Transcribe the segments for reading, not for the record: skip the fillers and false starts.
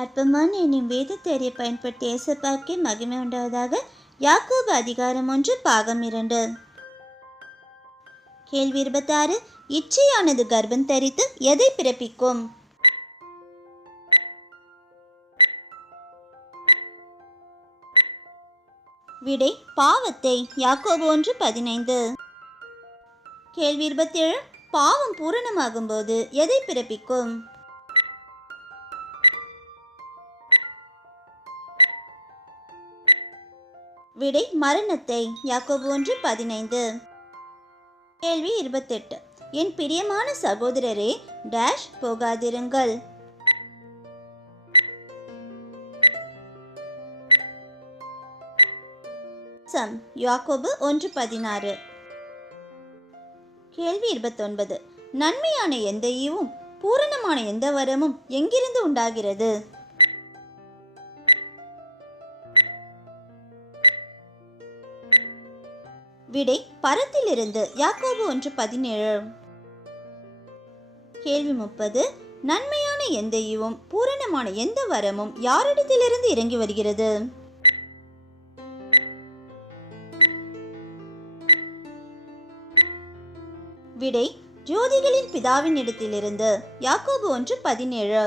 அற்பமான என்னும் வேதத்தை பயன்படுத்தி ஏசப்பாக்கே மகிமை உண்டாவதாக. யாக்கோபு அதிகாரம் 1 பாகம் 2. கேள்வி 26. இச்சையானது கர்ப்பம் தரித்து எதை பிறப்பிக்கும்? விடை பாவத்தை. யாக்கோபு 1:15. கேள்வி 27. பாவம் பூரணமாகும் போது எதை பிறப்பிக்கும்? விடை மரணத்தை. யாக்கோபு 1:15. கேள்வி 28. என் பிரியமான சகோதரரே டேஷ் போகாதிருங்கள். யாக்கோபு 1:16. கேள்வி 29. நன்மையான எந்த ஈவும் பூரணமான எந்த வரமும் எங்கிருந்து உண்டாகிறது? விடை பரத்திலிருந்து. யாக்கோபு 1:17. கேள்வி 30. நன்மையான எந்த ஈவும் பூரணமான எந்த வரமும் யாரிடத்திலிருந்து இறங்கி வருகிறது? விடை ஜோதிகளின் பிதாவின் இடத்திலிருந்து. யாக்கோபு 1:17.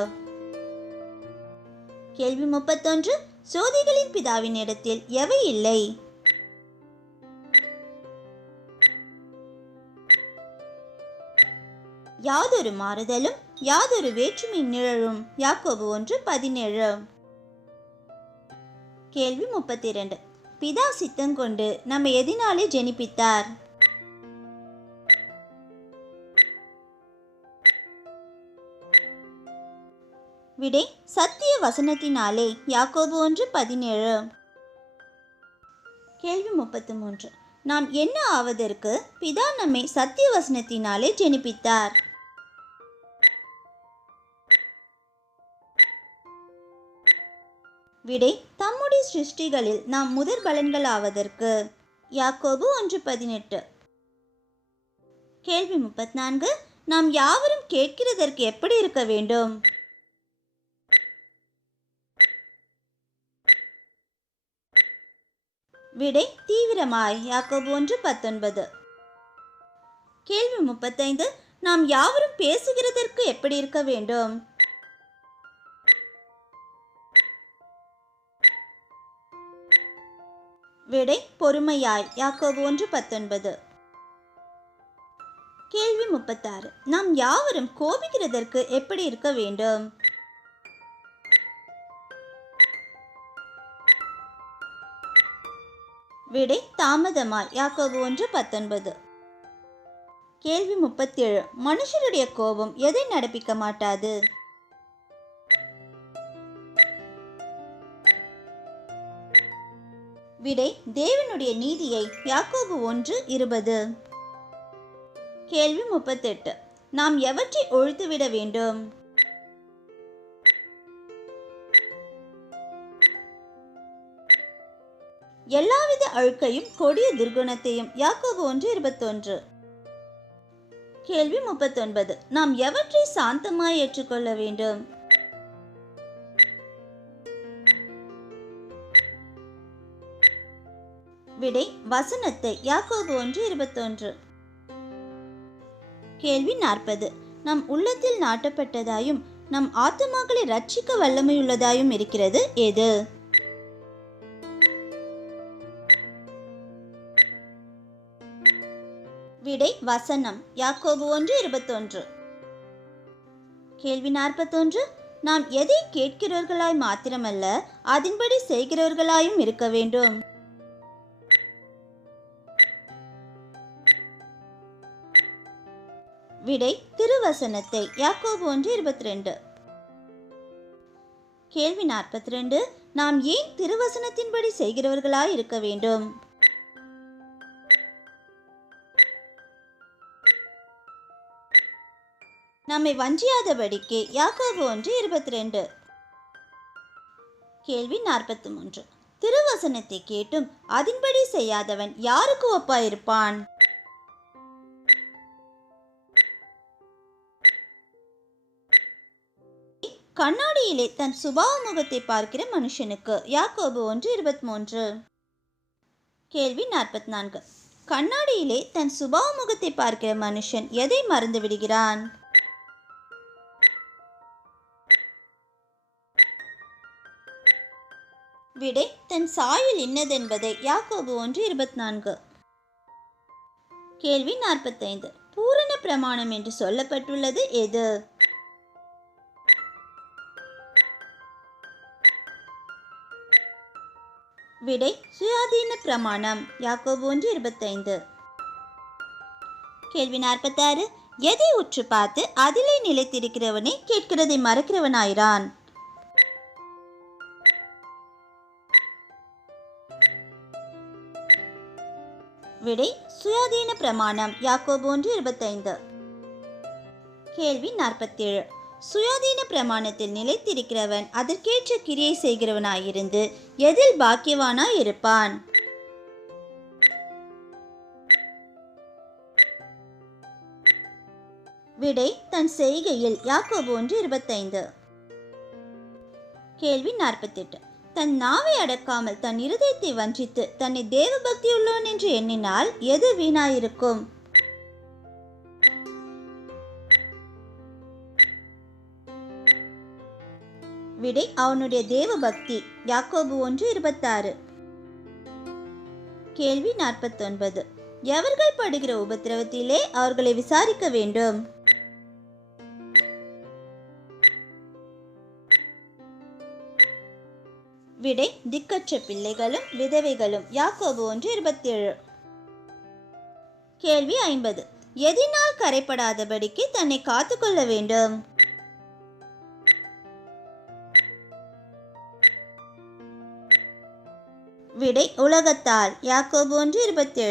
கேள்வி 31. ஜோதிகளின் பிதாவின் இடத்தில் எவை இல்லை? யாதொரு மாறுதலும் யாதொரு வேற்றுமை நிழலும். யாக்கோபு 1:17. கேள்வி 32. பிதா சித்தம் கொண்டு நம்மை எதினாலே ஜெனிப்பித்தார்? விடை சத்திய வசனத்தினாலே. யாக்கோபு 1:17. கேள்வி 33. நாம் என்ன ஆவதற்கு பிதா நம்மை சத்திய வசனத்தினாலே ஜெனிப்பித்தார்? விடை தம்முடைய சிருஷ்டிகளில் நாம் முதற் பலன்கள் ஆவதற்கு. யாக்கோபு 1:18. கேள்வி 34. நாம் யாவரும் கேட்கிறதற்கு எப்படி இருக்க வேண்டும்? விடை தீவிரமாய். யாக்கோபு 1:19. கேள்வி 35. நாம் யாவரும் பேசுகிறதற்கு எப்படி இருக்க வேண்டும்? விடை பொறுமையாய். யாக்கோபு 1:19. கேள்வி 36. நாம் யாவரும் கோபிக்கிறதற்கு எப்படி இருக்க வேண்டும்? விடை தாமதமாய். யாக்கோபு 1:19. கேள்வி 37. மனுஷருடைய கோபம் எதை நடப்பிக்க மாட்டாது? விடை தேவனுடைய நீதியை. யாக்கோபு 1:20. கேள்வி 38. நாம் எவற்றை ஒழித்துவிட வேண்டும்? எல்லாவித அழுக்கையும் கொடிய துர்குணத்தையும். யாக்கோபு 1:21. கேள்வி 39. நாம் எவற்றை சாந்தமாய் ஏற்றுக்கொள்ள வேண்டும்? விடை வசனத்தை. யாக்கோபு 1:21. கேள்வி 40. நம் உள்ளத்தில் நாட்டப்பட்டதாயும் நம் ஆத்துமாக்களை ரட்சிக்க வல்லமையுள்ளதாயும் இருக்கிறது எது? விடை வசனம். யாக்கோபு 1:21. கேள்வி 41. நாம் எதை கேட்கிறவர்களாய் மாத்திரமல்ல அதன்படி செய்கிறவர்களாயும் இருக்க வேண்டும்? விடை திருவசனத்தை. யாக்கோபு 1:22. கேள்வி 42. நாம் ஏன் திருவசனத்தின்படி செய்கிறவர்களாய் இருக்க வேண்டும்? நம்மை வஞ்சியாதபடிக்கு. யாக்கோபு 1:22. கேள்வி 43. திருவசனத்தை கேட்டும் அதன்படி செய்யாதவன் யாருக்கு ஒப்பாயிருப்பான்? கண்ணாடியிலே தன் சுபாவ முகத்தை பார்க்கிற மனுஷனுக்கு. யாக்கோபு 1:23. கேள்வி 44. கண்ணாடியிலே தன் சுபாவ முகத்தை பார்க்கிற மனுஷன் எதை மறந்து விடுகிறான்? விடை தன் சாயல் இன்னதென்பதை. யாக்கோபு 1:24. கேள்வி 45. பூரண பிரமாணம் என்று சொல்லப்பட்டுள்ளது எது? விடை சுயாதீன பிரமாணம். யாக்கோபு 1:25. கேள்வி 46. எதை உற்று பார்த்து அதிலே நிலைத்திருக்கிறவனே கேட்கிறதை மறக்கிறவனாயிரான்? விடை சுயாதீன பிரமாணம். யாக்கோபு 1:25. கேள்வி 47. சுயாதீன பிரமாணத்தில் நிலைத்திருக்கிறவன் அதற்கேற்ற கிரியை செய்கிறவனாயிருந்து எதில் பாக்கியவானாய் இருப்பான்? விடை தன் செய்கையில். யாக்கோபு 1:25. கேள்வி 48. தன் நாவை அடக்காமல் தன் இருதயத்தை வஞ்சித்து தன்னை தேவ பக்தியுள்ளவன் என்று எண்ணினால் எது வீணாயிருக்கும்? விடை அவனுடைய தேவ பக்தி. யாக்கோபு 1:26. கேள்வி 49. எவர்கள் படுகிற உபத்திரவத்திலே அவர்களை விசாரிக்க வேண்டும்? விடை திக்கற்ற பிள்ளைகளும் விதவைகளும். யாக்கோபு 1:27. கேள்வி 50. எதினால் கரைப்படாதபடிக்கு தன்னை காத்துக்கொள்ள வேண்டும்? விடை உலகத்தால். யாக்கோபு 1:27.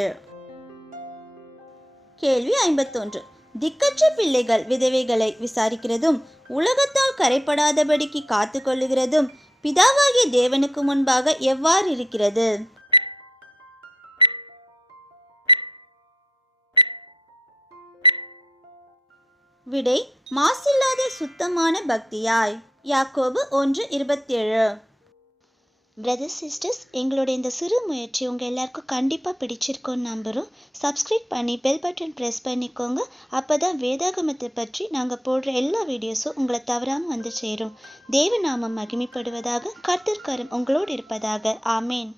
கேள்வி 51. திக்கற்ற பிள்ளைகள் விதவைகளை விசாரிக்கிறதும் உலகத்தால் கரைப்படாதபடிக்கு காத்து கொள்ளுகிறதும் பிதாவாகிய தேவனுக்கு முன்பாக எவ்வாறு இருக்கிறது? விடை மாசில்லாத சுத்தமான பக்தியாய். யாக்கோபு 1:27. பிரதர்ஸ் சிஸ்டர்ஸ், எங்களோட இந்த சிறு முயற்சி உங்கள் எல்லாருக்கும் கண்டிப்பாக பிடிச்சிருக்கோன்னு நம்புகிறோம். சப்ஸ்கிரைப் பண்ணி பெல் பட்டன் ப்ரெஸ் பண்ணிக்கோங்க. அப்போ தான் வேதாகமத்தை பற்றி நாங்கள் போடுற எல்லா வீடியோஸும் உங்களை தவறாமல் வந்து சேரும். தேவ நாமம் மகிமைப்படுவதாக. கர்த்தர் கரம் உங்களோடு இருப்பதாக. ஆமேன்.